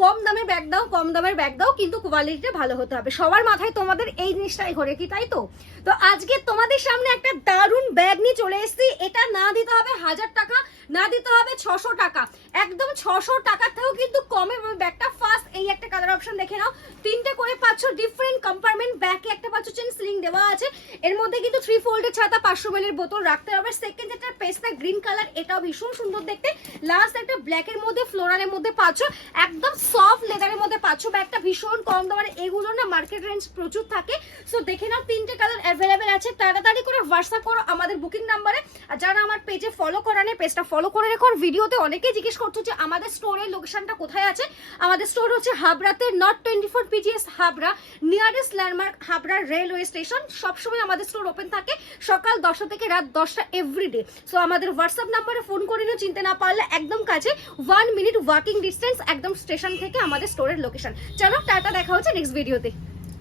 কম দামের ব্যাগ দাও, কম দামের ব্যাগ দাও, কিন্তু কোয়ালিটিটা ভালো হতে হবে। সবার মাথায় তোমাদের এই জিনিসটাই ঘোরে কি, তাই তো? তো আজকে তোমাদের সামনে একটা দারুণ ব্যাগ নিয়ে চলে এসেছি। এটা না দিতে হবে 1000 টাকা, না দিতে হবে 600 টাকা, একদম 600 টাকার থেকেও কিন্তু কমে ব্যাগটা। ফার্স্ট এই একটা কালার অপশন দেখে নাও, 3টে করে পাচ্ছ ডিফারেন্ট কম্পার্টমেন্ট, ব্যাগে একটা পাচ্ছ চেন স্লিং দেওয়া আছে। এর মধ্যে কিন্তু 3 ফোল্ডের ছাতা, 500 ml বোতল রাখতে হবে। সেকেন্ড যেটা পেস্তা গ্রিন কালার, এটাও ভীষণ সুন্দর দেখতে। লাস্ট একটা ব্ল্যাকের মধ্যে ফ্লোরালের মধ্যে পাচ্ছ, একদম সফট লেদারের মধ্যে পাচ্ছ। ব্যাগটা ভীষণ কম দামের, এগুলো না মার্কেট রেঞ্জ প্রচুর থাকে। সো দেখে নাও 3টে কালার অ্যাভেলেবেল আছে। তাড়াতাড়ি করে হোয়াটসঅ্যাপ করো আমাদের বুকিং নাম্বারে। আর যারা আমার পেজে ফলো করা নেই, পেজটা ফলো করে রেখো। ভিডিওতে অনেকেই জিজ্ঞেস করছো যে আমাদের স্টোরের লোকেশনটা কোথায় আছে। আমাদের স্টোর হচ্ছে হাবড়াতে, not 24 PGS Habra, nearest landmark Habra railway station. সবসময় আমাদের স্টোর ওপেন থাকে সকাল 10টা থেকে রাত 10টা এভরিডে। সো আমাদের হোয়াটসঅ্যাপ নাম্বারে ফোন করে নিও, চিনতে না পারলে একদম কাছে 1 মিনিট ওয়াকিং ডিস্টেন্স একদম স্টেশন থেকে আমাদের স্টোরের লোকেশন। চলো টাটা, দেখা হচ্ছে নেক্সট ভিডিওতে।